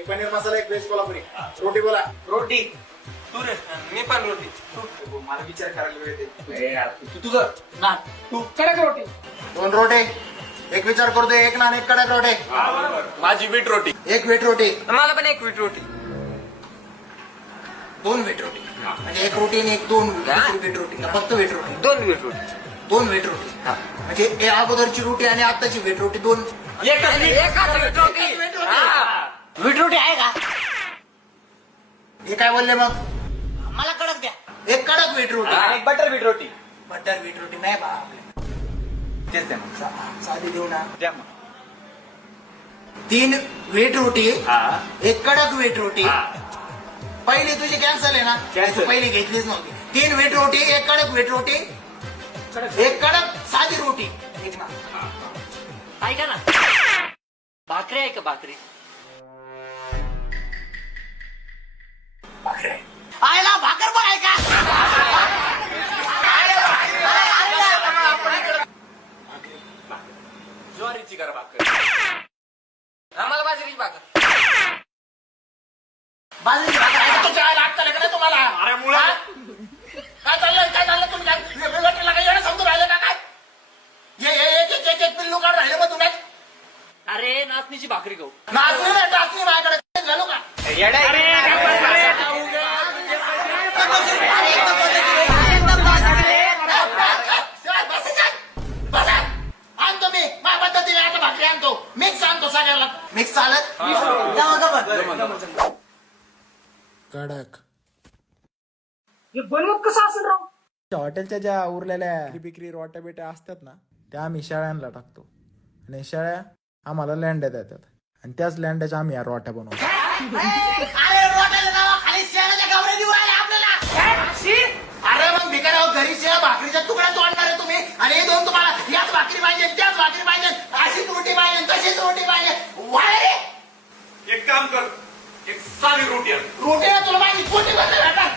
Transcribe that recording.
एक पनीर मसाला, एक व्हेज कोल्हापुरी. रोटी बोला. रोटी. तू रे. मी पण रोटी. मला विचार करायला वेळ दे. ए यार, तू तुझं ना तू कडक रोटी. 2 रोटे. एक विचार करतोय, एक नान, एक कडक रोटे. माझी बीट रोटी. एक व्हीट रोटी. मला पण एक बीट रोटी. 2 व्हीट रोटी. म्हणजे एक रोटी आणि एक 2 व्हीट रोटी. फक्त व्हीट रोटी. 2 बीट रोटी. 2 व्हीट रोटी. म्हणजे हे अगोदरची रोटी आणि आताची व्हीट रोटी 2. एकाच बीट रोटी. वीट रोटी आहे का? हे काय बोलले मग? मला कडक द्या. एक कडक व्हीट रोटी. आणि एक बटर बीट रोटी. बटर व्हीट रोटी नाही बा आपल्या. तेच द्या मग. साधी देऊ ना. द्या मग. 3 व्हीट रोटी, हा. एक कडक व्हीट रोटी. हा. पहिली तुझी कॅन्सल आहे ना? Cancel. तू पहिली घेतलीच नव्हती. 3 व्हीट रोटी, एक कडक व्हीट रोटी, एक कडक साधी रोटी. एक ना. ऐका ना, भाकरी आहे का भाकरी? भाकरी आहे. आयला भाकर पण आहे का? ज्वारीची करा भाकर. आम्हाला बाजरीची भाकर. बाजरीची भाकर आहे का? तुझ्या आईला अक्कल आहे का नाही तुम्हाला? अरे मुळा. काय चाललं तुम्ही काय वेगवेगळ्या काय येणं समजून राहिलं का काय? एक पिल्लू काढून राहिले मग तुम्ही. अरे नाचणीची भाकरी खाऊ. नाचणी नाही, टाचणी माझ्याकडे घालू का? आणतो मी माझ्या पद्धतीने आता भाकरी आणतो. मिक्स आणतो सगळ्याला. मिक्स चालत कडक. बनवत कसं असेल राव? हॉटेलच्या ज्या उरलेल्या बिक्री रोट्या बिट्या असतात ना, त्या आम्ही शेळ्यांना टाकतो आणि शेळ्या आम्हाला लँड्या देतात आणि त्याच लँड्याच्या आम्ही या रोट्या बनवतो. अरे रोट्याला नावा खाली शेणाच्या गावऱ्या देऊ राहिले आपल्याला. अरे मग भिकाऱ्या घरी शेळ्या भाकरीच्या तुकड्या तोडणार आहे तुम्ही आणि हे दोन तुम्हाला याच भाकरी पाहिजे, त्याच भाकरी पाहिजे, अशीच रोटी पाहिजे, तशीच रोटी पाहिजे. वाय रे. एक काम कर, एक साधी रोटी आण. रोटी ना तुला माहिती कोटी बनते भेटतात.